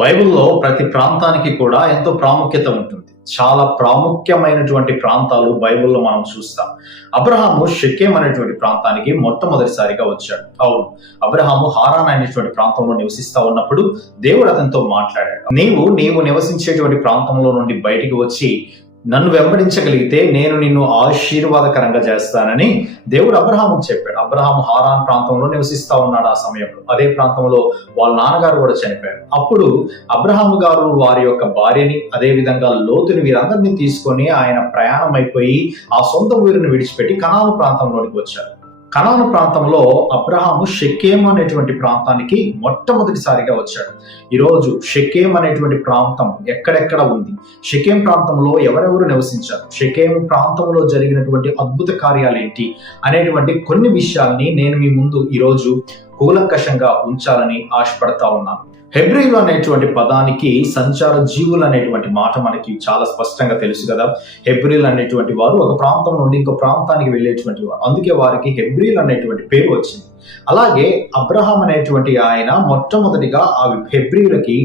బైబిల్‌లో ప్రతి ప్రాంతానికి కూడా ఎంతో ప్రాముఖ్యత ఉంటుంది. చాలా ప్రాముఖ్యమైనటువంటి ప్రాంతాలు బైబిల్‌లో మనం చూస్తాం. అబ్రహాము షెకెం అనేటువంటి ప్రాంతానికి మొట్టమొదటిసారిగా వచ్చాడు. అవును, అబ్రహాము హారాన్ అనేటువంటి ప్రాంతంలో నివసిస్తా ఉన్నప్పుడు దేవుడు అతనితో మాట్లాడాడు. నీవు నివసించేటువంటి ప్రాంతంలో నుండి బయటికి వచ్చి నన్ను వెంబడించగలిగితే నేను నిన్ను ఆశీర్వాదకరంగా చేస్తానని దేవుడు అబ్రహాముకు చెప్పాడు. అబ్రహాము హారాన్ ప్రాంతంలో నివసిస్తా ఉన్నాడు. ఆ సమయంలో అదే ప్రాంతంలో వాళ్ళ నాన్నగారు కూడా చనిపోయారు. అప్పుడు అబ్రహాము గారు వారి యొక్క భార్యని, అదే విధంగా లోతుని, వీరందరినీ తీసుకొని ఆయన ప్రయాణం అయిపోయి ఆ సొంత ఊరిని విడిచిపెట్టి కనాను ప్రాంతంలోనికి వచ్చారు. కనాను ప్రాంతంలో అబ్రహాము షెకెం అనేటువంటి ప్రాంతానికి మొట్టమొదటిసారిగా వచ్చాడు. ఈరోజు షెకెం అనేటువంటి ప్రాంతం ఎక్కడెక్కడ ఉంది, షెకెం ప్రాంతంలో ఎవరెవరు నివసించారు, షెకెం ప్రాంతంలో జరిగినటువంటి అద్భుత కార్యాలు ఏంటి అనేటువంటి కొన్ని విషయాల్ని నేను మీ ముందు ఈరోజు కూలంకషంగా ఉంచాలని ఆశపడతా ఉన్నాను. హెబ్రీలు అనేటువంటి పదానికి సంచార జీవులు అనేటువంటి మాట మనకి చాలా స్పష్టంగా తెలుసు కదా. హెబ్రీలు అనేటువంటి వారు ఒక ప్రాంతం నుండి ఇంకో ప్రాంతానికి వెళ్ళేటువంటి వారు, అందుకే వారికి హెబ్రీలు అనేటువంటి పేరు వచ్చింది. అలాగే అబ్రహాం అనేటువంటి ఆయన మొట్టమొదటిగా ఆ హెబ్రీలకి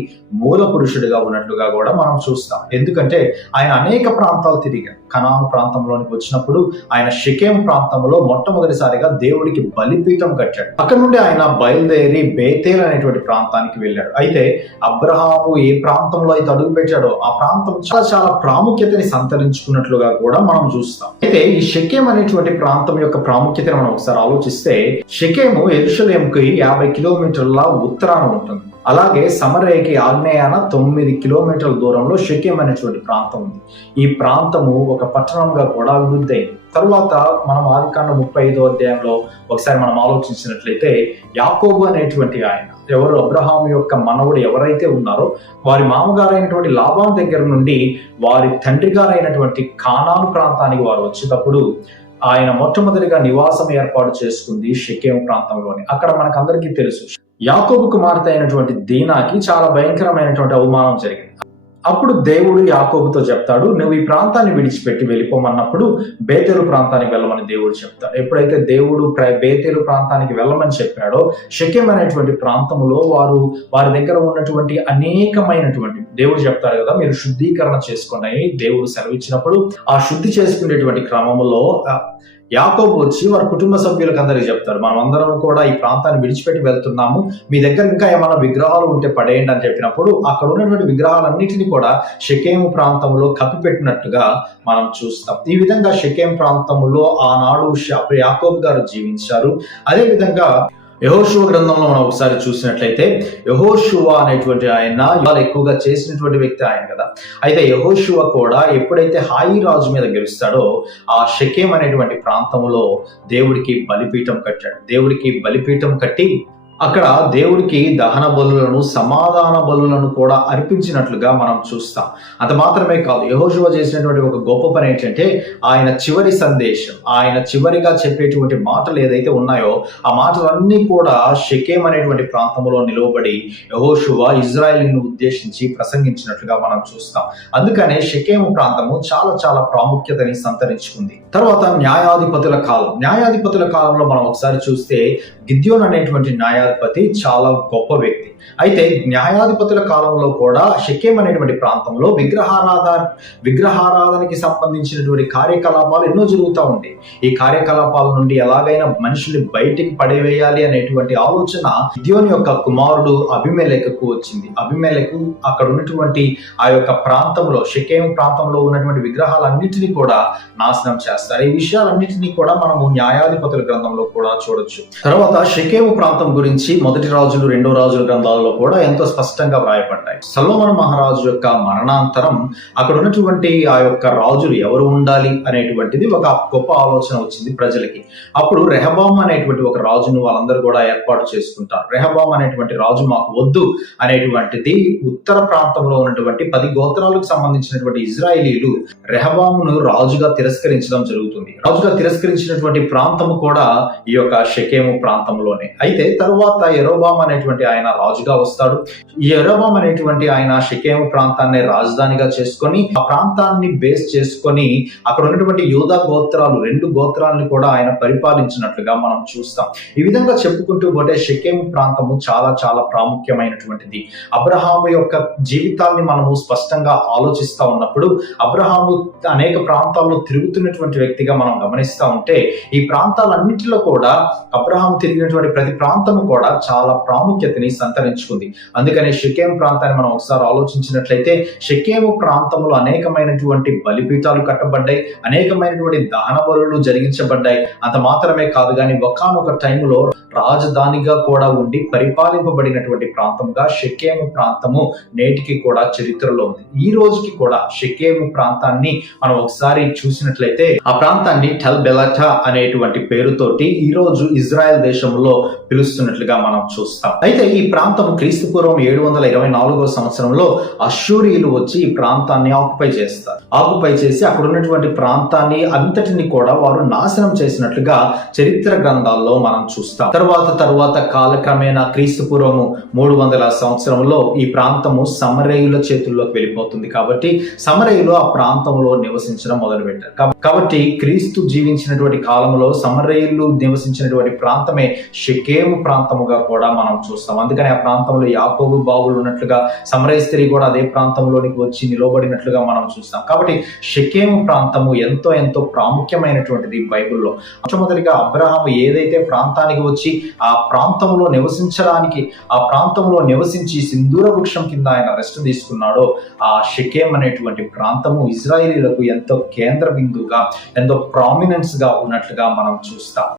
మూల పురుషుడిగా ఉన్నట్లుగా కూడా మనం చూస్తాం. ఎందుకంటే ఆయన అనేక ప్రాంతాలు తిరిగాడు. కనాను ప్రాంతంలోనికి వచ్చినప్పుడు ఆయన షెకెం ప్రాంతంలో మొట్టమొదటిసారిగా దేవుడికి బలిపీఠం కట్టాడు. అక్కడ నుండి ఆయన బయలుదేరి బేతేల్ అనేటువంటి ప్రాంతానికి వెళ్ళాడు. అయితే అబ్రహాము ఏ ప్రాంతంలో అయితే అడుగు పెట్టాడో ఆ ప్రాంతం చాలా చాలా ప్రాముఖ్యతని సంతరించుకున్నట్లుగా కూడా మనం చూస్తాం. అయితే ఈ షెకెం అనేటువంటి ప్రాంతం యొక్క ప్రాముఖ్యతను మనం ఒకసారి ఆలోచిస్తే, షెకెము యెరూషలేముకి 50 కిలోమీటర్ల ఉత్తరాన ఉంటుంది. అలాగే సమరయకి ఆగ్నేయాన 9 కిలోమీటర్ల దూరంలో షెకెం అనేటువంటి ప్రాంతం ఉంది. ఈ ప్రాంతము ఒక పట్టణంగా కూడా అభివృద్ధి అయింది. తరువాత మనం ఆదికాండం 35వ అధ్యాయంలో ఒకసారి మనం ఆలోచించినట్లయితే, యాకోబు అనేటువంటి ఆయన, ఎవరు అబ్రహాము యొక్క మనవుడు ఎవరైతే ఉన్నారో వారి మామగారైనటువంటి లాబాను దగ్గర నుండి వారి తండ్రి గారైనటువంటి కానాను ప్రాంతానికి వారు వచ్చేటప్పుడు ఆయన మొట్టమొదటిగా నివాసం ఏర్పాటు చేసుకుంది షెకెం ప్రాంతంలోని. అక్కడ మనకందరికీ తెలుసు, యాకోబు కుమార్తె అయినటువంటి దీనాకి చాలా భయంకరమైనటువంటి అవమానం జరిగింది. అప్పుడు దేవుడు యాకోబుతో చెప్తాడు, నువ్వు ఈ ప్రాంతాన్ని విడిచిపెట్టి వెళ్ళిపోమన్నప్పుడు బేతేలు ప్రాంతానికి వెళ్ళమని దేవుడు చెప్తాడు. ఎప్పుడైతే దేవుడు బేతేలు ప్రాంతానికి వెళ్ళమని చెప్పాడో, షెకెం అనేటువంటి ప్రాంతంలో వారి దగ్గర ఉన్నటువంటి అనేకమైనటువంటి, దేవుడు చెప్తాడు కదా, మీరు శుద్ధీకరణ చేసుకోండి దేవుడు సెలవిచ్చినప్పుడు, ఆ శుద్ధి చేసుకునేటువంటి క్రమంలో యాకోబు వచ్చి వారి కుటుంబ సభ్యులకు అందరికీ చెప్తారు, మనం అందరం కూడా ఈ ప్రాంతాన్ని విడిచిపెట్టి వెళ్తున్నాము, మీ దగ్గర ఇంకా ఏమైనా విగ్రహాలు ఉంటే పడేయండి అని చెప్పినప్పుడు అక్కడ ఉన్నటువంటి విగ్రహాలన్నిటినీ కూడా షెకెం ప్రాంతంలో కప్పిపెట్టినట్టుగా మనం చూస్తాం. ఈ విధంగా షెకెం ప్రాంతంలో ఆనాడు యాకోబు గారు జీవించారు. అదే విధంగా యెహోషువ గ్రంథంలో మనం ఒకసారి చూసినట్లయితే, యెహోషువ అనేటువంటి ఆయన ఎక్కువగా చేసినటువంటి వ్యక్తి ఆయన కదా. అయితే యెహోషువ కూడా ఎప్పుడైతే హాయి రాజు మీద గెలుస్తాడో ఆ షెకెం అనేటువంటి ప్రాంతంలో దేవుడికి బలిపీఠం కట్టాడు. దేవుడికి బలిపీఠం కట్టి అక్కడ దేవుడికి దహన బలులను, సమాధాన బలులను కూడా అర్పించినట్లుగా మనం చూస్తాం. అంత మాత్రమే కాదు, యెహోషువ చేసినటువంటి ఒక గొప్ప పని ఏంటంటే, ఆయన చివరి సందేశం, ఆయన చివరిగా చెప్పేటువంటి మాటలు ఏదైతే ఉన్నాయో ఆ మాటలన్నీ కూడా షెకెం అనేటువంటి ప్రాంతంలో నిలవబడి యెహోషువ ఇజ్రాయేలును ఉద్దేశించి ప్రసంగించినట్లుగా మనం చూస్తాం. అందుకనే షెకెం ప్రాంతము చాలా చాలా ప్రాముఖ్యతని సంతరించుకుంది. తర్వాత న్యాయాధిపతుల కాలం. న్యాయాధిపతుల కాలంలో మనం ఒకసారి చూస్తే, గిద్యోను అనేటువంటి న్యాయాధిపతి చాలా గొప్ప వ్యక్తి. అయితే న్యాయాధిపతుల కాలంలో కూడా షెకెం అనేటువంటి ప్రాంతంలో విగ్రహారాధనకి సంబంధించినటువంటి కార్యకలాపాలు ఎన్నో జరుగుతూ ఉంటాయి. ఈ కార్యకలాపాల నుండి ఎలాగైనా మనుషుల్ని బయటికి పడేవేయాలి అనేటువంటి ఆలోచన గిద్యోను యొక్క కుమారుడు అబీమెలెకుకు వచ్చింది. అబీమెలెకు అక్కడ ఉన్నటువంటి ఆ యొక్క ప్రాంతంలో, షెకెం ప్రాంతంలో ఉన్నటువంటి విగ్రహాలన్నింటినీ కూడా నాశనం చేస్తారు. ఈ విషయాలన్నింటినీ కూడా మనము న్యాయాధిపతుల గ్రంథంలో కూడా చూడొచ్చు. తర్వాత షెకెం ప్రాంతం గురించి మొదటి రాజులు, రెండో రాజుల గ్రంథాలలో కూడా ఎంతో స్పష్టంగా వ్రాయబడ్డాయి. సొలొమోను మహారాజు యొక్క మరణాంతరం అక్కడ ఉన్నటువంటి ఆ యొక్క రాజులు ఎవరు ఉండాలి అనేటువంటిది ఒక గొప్ప ఆలోచన వచ్చింది ప్రజలకి. అప్పుడు రెహబాం అనేటువంటి ఒక రాజును వాళ్ళందరూ కూడా ఏర్పాటు చేసుకుంటారు. రెహబాం అనేటువంటి రాజు మాకు వద్దు అనేటువంటిది ఉత్తర ప్రాంతంలో ఉన్నటువంటి 10 గోత్రాలకు సంబంధించినటువంటి ఇజ్రాయేలీలు రెహబామును రాజుగా తిరస్కరించడం జరుగుతుంది. రాజుగా తిరస్కరించినటువంటి ప్రాంతము కూడా ఈ యొక్క షెకెం ప్రాంతంలోనే. అయితే తరువాత తరువాత యెరోబాము అనేటువంటి ఆయన రాజుగా వస్తాడు. ఈ యెరోబాము అనేటువంటి ఆయన షెకెము ప్రాంతాన్ని రాజధానిగా చేసుకొని, ఆ ప్రాంతాన్ని బేస్ చేసుకొని అక్కడ ఉన్నటువంటి యూదా గోత్రాలు 2 గోత్రాలను కూడా ఆయన పరిపాలించినట్లుగా మనం చూస్తాం. ఈ విధంగా చెప్పుకుంటూ పోతే షెకెము ప్రాంతము చాలా చాలా ప్రాముఖ్యమైనటువంటిది. అబ్రహాము యొక్క జీవితాన్ని మనము స్పష్టంగా ఆలోచిస్తా ఉన్నప్పుడు అబ్రహాము అనేక ప్రాంతాల్లో తిరుగుతున్నటువంటి వ్యక్తిగా మనం గమనిస్తా ఉంటే, ఈ ప్రాంతాలన్నింటిలో కూడా అబ్రహాము తిరిగినటువంటి ప్రతి ప్రాంతము కూడా చాలా ప్రాముఖ్యతని సంతరించుకుంది. అందుకని షెకెము ప్రాంతాన్ని మనం ఒకసారి ఆలోచించినట్లయితే, షెకెము ప్రాంతంలో అనేకమైనటువంటి బలిపీఠాలు కట్టబడ్డాయి, అనేకమైనటువంటి దహన బలులు జరిగించబడ్డాయి. అంత మాత్రమే కాదు కానీ ఒకానొక టైంలో రాజధానిగా కూడా ఉండి పరిపాలింపబడినటువంటి ప్రాంతంగా షెకెము ప్రాంతము నేటికి కూడా చరిత్రలో ఉంది. ఈ రోజుకి కూడా షెకెము ప్రాంతాన్ని మనం ఒకసారి చూసినట్లయితే, ఆ ప్రాంతాన్ని టెల్ బెలటా అనేటువంటి పేరుతోటి ఈ రోజు ఇజ్రాయెల్ దేశంలో పిలుస్తున్నట్లుగా మనం చూస్తాం. అయితే ఈ ప్రాంతం క్రీస్తుపూర్వం 724వ సంవత్సరంలో అష్షూరీయులు వచ్చి ఈ ప్రాంతాన్ని ఆక్యుపై చేస్తారు. ఆక్యుపై చేసి అక్కడ ఉన్నటువంటి ప్రాంతాన్ని అంతటిని కూడా వారు నాశనం చేసినట్లుగా చరిత్ర గ్రంథాల్లో మనం చూస్తాం. తరువాత కాలక్రమేణా క్రీస్తుపూర్వము 300 సంవత్సరంలో ఈ ప్రాంతము సమరయుల చేతుల్లోకి వెళ్ళిపోతుంది. కాబట్టి సమరయులు ఆ ప్రాంతంలో నివసించడం మొదలుపెట్టారు. కాబట్టి క్రీస్తు జీవించినటువంటి కాలంలో సమరయులు నివసించినటువంటి ప్రాంతమే షెకెము ప్రాంతముగా కూడా మనం చూస్తాం. అందుకని ఆ ప్రాంతంలో యాకోబు బావులు ఉన్నట్లుగా సమరయ స్త్రీ కూడా అదే ప్రాంతంలోనికి వచ్చి నిలబడినట్లుగా మనం చూస్తాం. కాబట్టి షెకెము ప్రాంతము ఎంతో ఎంతో ప్రాముఖ్యమైనటువంటిది బైబిల్లో. మొట్టమొదటిగా అబ్రహాము ఏదైతే ప్రాంతానికి వచ్చి ఆ ప్రాంతంలో నివసించడానికి, ఆ ప్రాంతంలో నివసించి సింధూర వృక్షం కింద ఆయన రెస్ట్ తీసుకున్నాడో, ఆ షెకెం అనేటువంటి ప్రాంతము ఇజ్రాయేలీలకు ఎంతో కేంద్ర బిందువుగా, ఎంతో ప్రామినెన్స్ గా ఉన్నట్లుగా మనం చూస్తాం.